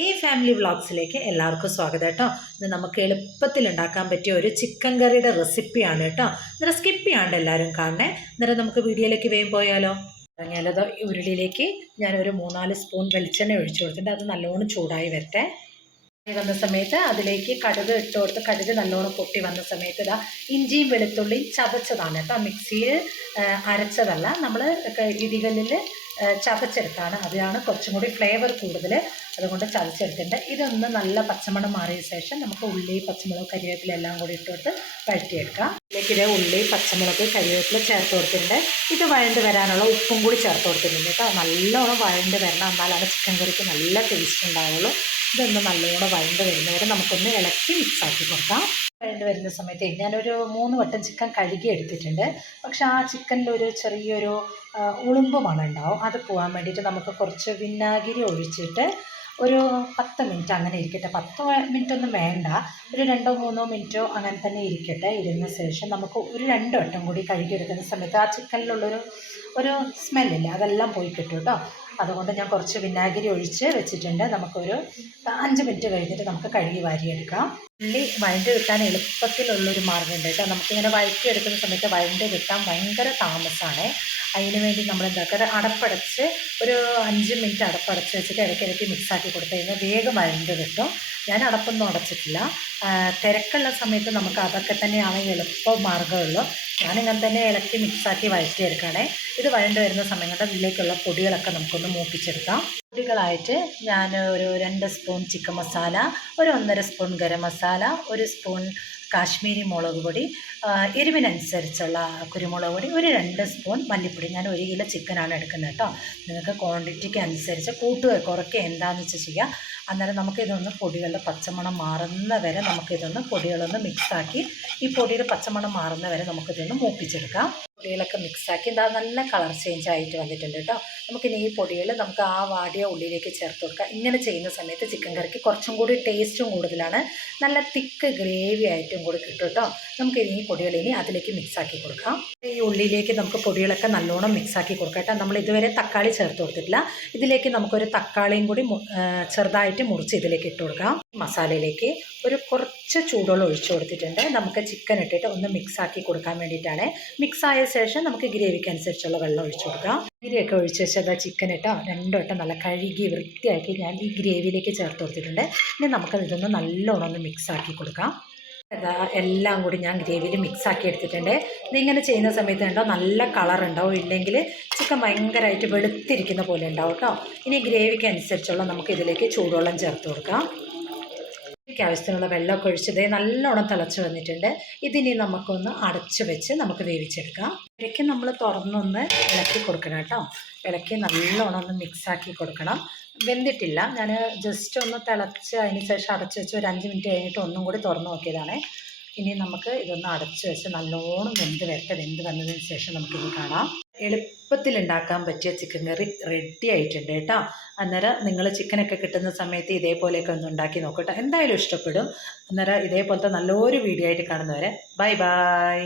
ഈ ഫാമിലി വ്ളോഗ്സിലേക്ക് എല്ലാവർക്കും സ്വാഗതം കേട്ടോ. ഇത് നമുക്ക് എളുപ്പത്തിൽ ഉണ്ടാക്കാൻ പറ്റിയ ഒരു ചിക്കൻ കറിയുടെ റെസിപ്പിയാണ് കേട്ടോ. അന്നേരം സ്കിപ്പ് ചെയ്യാണ്ട് എല്ലാവരും കാണണേ. അന്നേരം നമുക്ക് വീഡിയോയിലേക്ക് വേഗം പോയാലോ. ഞാനത് ഉരുളിയിലേക്ക് ഞാനൊരു 3-4 സ്പൂൺ വെളിച്ചെണ്ണ ഒഴിച്ചു കൊടുത്തിട്ട് അത് നല്ലോണം ചൂടായി വരട്ടെ. വന്ന സമയത്ത് അതിലേക്ക് കടുക് ഇട്ട് കൊടുത്ത് കടുക് നല്ലോണം പൊട്ടി വന്ന സമയത്ത് ഇതാ ഇഞ്ചിയും വെളുത്തുള്ളിയും ചതച്ചതാണ് കേട്ടോ. മിക്സിയിൽ അരച്ചതല്ല, നമ്മൾ ഇടികല്ലിൽ ചതച്ചെടുത്താണ്. അതിലാണ് കുറച്ചും കൂടി ഫ്ലേവർ കൂടുതൽ, അതുകൊണ്ട് ചതച്ചെടുത്തിട്ടുണ്ട്. ഇതൊന്ന് നല്ല പച്ചമണം മാറിയ ശേഷം നമുക്ക് ഉള്ളി, പച്ചമുളക്, കരിവേപ്പില എല്ലാം കൂടി ഇട്ട് കൊടുത്ത് വഴറ്റിയെടുക്കാം. ഇതിലേക്ക് ഇതേ ഉള്ളി, പച്ചമുളക്, കരിവേപ്പില ചേർത്ത് കൊടുത്തിട്ടുണ്ട്. ഇത് വഴണ്ട് വരാനുള്ള ഉപ്പും കൂടി ചേർത്ത് കൊടുത്തിട്ടുണ്ട് കേട്ടോ. നല്ലോണം വഴണ്ട് വരണം, എന്നാലാണ് ചിക്കൻ കറിക്ക് നല്ല ടേസ്റ്റ് ഉണ്ടാവുള്ളൂ. ഇതൊന്ന് നല്ലോണം വഴണ്ട് വരുന്നവരെ നമുക്കൊന്ന് ഇളക്കി മിക്സാക്കി കൊടുക്കാം. വഴണ്ട് വരുന്ന സമയത്ത് ഞാനൊരു 3 വട്ടം ചിക്കൻ കഴുകി എടുത്തിട്ടുണ്ട്. പക്ഷെ ആ ചിക്കനിൽ ഒരു ചെറിയൊരു ഉളുമ്പ് മണം ഉണ്ടാവും. അത് പോകാൻ വേണ്ടിയിട്ട് നമുക്ക് കുറച്ച് വിനാഗിരി ഒഴിച്ചിട്ട് ഒരു 10 മിനിറ്റ് അങ്ങനെ ഇരിക്കട്ടെ. 10 മിനിറ്റ് ഒന്നും വേണ്ട, ഒരു 2-3 മിനിറ്റോ അങ്ങനെ തന്നെ ഇരിക്കട്ടെ. ഇരുന്ന ശേഷം നമുക്ക് ഒരു 2 വട്ടം കൂടി കഴുകിയെടുക്കുന്ന സമയത്ത് ആ ചിക്കനിലുള്ളൊരു സ്മെല്ലില്ല, അതെല്ലാം പോയി കിട്ടും കേട്ടോ. അതുകൊണ്ട് ഞാൻ കുറച്ച് വിനാഗിരി ഒഴിച്ച് വെച്ചിട്ടുണ്ട്. നമുക്കൊരു 5 മിനിറ്റ് കഴിഞ്ഞിട്ട് നമുക്ക് കഴുകി വാരിയെടുക്കാം. ഉള്ളി വഴണ്ട് കിട്ടാൻ എളുപ്പത്തിലുള്ളൊരു മാർഗ്ഗമുണ്ട് കേട്ടോ. നമുക്കിങ്ങനെ വഴറ്റിയെടുക്കുന്ന സമയത്ത് വഴണ്ട് കിട്ടാൻ ഭയങ്കര താമസമാണ്. അതിന് വേണ്ടി നമ്മൾ എന്താക്കുക, അടപ്പടച്ച് ഒരു 5 മിനിറ്റ് അടപ്പടച്ച് വെച്ചിട്ട് ഇടയ്ക്കിടയ്ക്ക് മിക്സാക്കി കൊടുത്തു കഴിഞ്ഞാൽ വേഗം വഴണ്ട് കിട്ടും. ഞാൻ അടപ്പൊന്നും അടച്ചിട്ടില്ല. തിരക്കുള്ള സമയത്ത് നമുക്ക് അതൊക്കെ തന്നെയാണ് എളുപ്പ മാർഗ്ഗമുള്ളൂ. ഞാനിങ്ങനെ തന്നെ ഇളക്കി മിക്സാക്കി വഴറ്റിയെടുക്കുകയാണേ. ഇത് വഴണ്ട് വരുന്ന സമയം കൊണ്ട് ഇതിലേക്കുള്ള പൊടികളൊക്കെ നമുക്കൊന്ന് മൂപ്പിച്ചെടുക്കാം. പൊടികളായിട്ട് ഞാൻ ഒരു 2 സ്പൂൺ ചിക്കൻ മസാല, ഒരു 1.5 സ്പൂൺ ഗരം മസാല, 1 സ്പൂൺ കാശ്മീരി മുളക് പൊടി, എരിവിനനുസരിച്ചുള്ള കുരുമുളക് പൊടി, ഒരു 2 സ്പൂൺ മല്ലിപ്പൊടി. ഞാൻ 1 കിലോ ചിക്കനാണ് എടുക്കുന്നത് കേട്ടോ. നിങ്ങൾക്ക് ക്വാണ്ടിറ്റിക്ക് അനുസരിച്ച് കൂട്ടുക കുറയ്ക്കുക എന്താണെന്ന് വെച്ചാൽ ചെയ്യുക. അന്നേരം നമുക്കിതൊന്ന് പൊടികളുടെ പച്ചമണം മാറുന്ന വരെ നമുക്കിതൊന്ന് പൊടികളൊന്ന് മിക്സാക്കി, ഈ പൊടിയുടെ പച്ചമണം മാറുന്ന വരെ നമുക്കിതൊന്ന് മൂപ്പിച്ചെടുക്കാം. പൊടികളൊക്കെ മിക്സാക്കി എന്താ നല്ല കളർ ചേഞ്ച് ആയിട്ട് വന്നിട്ടുണ്ട് കേട്ടോ. നമുക്കിനി ഈ പൊടികൾ നമുക്ക് ആ വാടിയ ഉള്ളിലേക്ക് ചേർത്ത് കൊടുക്കാം. ഇങ്ങനെ ചെയ്യുന്ന സമയത്ത് ചിക്കൻ കറിക്ക് കുറച്ചും കൂടി ടേസ്റ്റും കൂടുതലാണ്, നല്ല തിക്ക് ഗ്രേവി ആയിട്ടും കൂടി കിട്ടും കേട്ടോ. നമുക്കിനി ഈ പൊടികൾ അതിലേക്ക് മിക്സാക്കി കൊടുക്കാം. ഈ ഉള്ളിയിലേക്ക് നമുക്ക് പൊടികളൊക്കെ നല്ലോണം മിക്സാക്കി കൊടുക്കാം കേട്ടോ. നമ്മൾ ഇതുവരെ തക്കാളി ചേർത്ത് കൊടുത്തിട്ടില്ല. ഇതിലേക്ക് നമുക്കൊരു തക്കാളിയും കൂടി ചെറുതായിട്ട് മുറിച്ച് ഇതിലേക്ക് ഇട്ട് കൊടുക്കാം. മസാലയിലേക്ക് ഒരു കുറച്ച് ചൂടുവെള്ളം ഒഴിച്ചു കൊടുത്തിട്ടുണ്ട്. നമുക്ക് ചിക്കൻ ഇട്ടിട്ട് ഒന്ന് മിക്സാക്കി കൊടുക്കാൻ വേണ്ടിയിട്ടാണ്. മിക്സായ ശേഷം നമുക്ക് ഗ്രേവിക്ക് അനുസരിച്ചുള്ള വെള്ളം ഒഴിച്ചു കൊടുക്കാം. ഗ്രേവിയൊക്കെ ഒഴിച്ച് വെച്ചത് ചിക്കൻ ഇട്ടോ 2 വട്ടം നല്ല കഴുകി വൃത്തിയാക്കി ഞാൻ ഈ ഗ്രേവിയിലേക്ക് ചേർത്ത് കൊടുത്തിട്ടുണ്ട്. ഇനി നമുക്കതിതൊന്ന് നല്ലോണം ഒന്ന് മിക്സാക്കി കൊടുക്കാം. എല്ലാം കൂടി ഞാൻ ഗ്രേവിയിൽ മിക്സാക്കി എടുത്തിട്ടുണ്ട്. ഇതിങ്ങനെ ചെയ്യുന്ന സമയത്ത് ഉണ്ടോ നല്ല കളർ ഉണ്ടാവും, ഇല്ലെങ്കിൽ ചിക്കൻ ഭയങ്കരമായിട്ട് വെളുത്തിരിക്കുന്ന പോലെ ഉണ്ടാവും കേട്ടോ. ഇനി ഗ്രേവിക്ക് അനുസരിച്ചുള്ള നമുക്ക് ഇതിലേക്ക് ചൂടുവെള്ളം ചേർത്ത് കൊടുക്കാം. ഗ്രേവിക്ക് ആവശ്യത്തിനുള്ള വെള്ളമൊക്കെ ഒഴിച്ചത് നല്ലോണം തിളച്ച് വന്നിട്ടുണ്ട്. ഇതിനി നമുക്കൊന്ന് അടച്ച് വെച്ച് നമുക്ക് വേവിച്ചെടുക്കാം. ഇടയ്ക്ക് നമ്മൾ തുറന്നൊന്ന് ഇളക്കി കൊടുക്കണം കേട്ടോ. ഇളക്കി നല്ലോണം ഒന്ന് മിക്സാക്കി കൊടുക്കണം. വെന്തിട്ടില്ല, ഞാൻ ജസ്റ്റ് ഒന്ന് തിളച്ച് അതിന് ശേഷം അടച്ച് വെച്ച് ഒരു 5 മിനിറ്റ് കഴിഞ്ഞിട്ട് ഒന്നും കൂടി തുറന്ന് നോക്കിയതാണ്. ഇനി നമുക്ക് ഇതൊന്ന് അടച്ച് വെച്ച് നല്ലോണം വെന്ത് വന്നതിന് ശേഷം നമുക്കിത് കാണാം. എളുപ്പത്തിൽ ഉണ്ടാക്കാൻ പറ്റിയ ചിക്കൻ കറി റെഡി ആയിട്ടുണ്ട് കേട്ടോ. അന്നേരം നിങ്ങൾ ചിക്കനൊക്കെ കിട്ടുന്ന സമയത്ത് ഇതേപോലെയൊക്കെ ഒന്ന് ഉണ്ടാക്കി നോക്കട്ടെ, എന്തായാലും ഇഷ്ടപ്പെടും. അന്നേരം ഇതേപോലത്തെ നല്ലൊരു വീഡിയോ ആയിട്ട് കാണുന്നവരെ ബൈ ബൈ.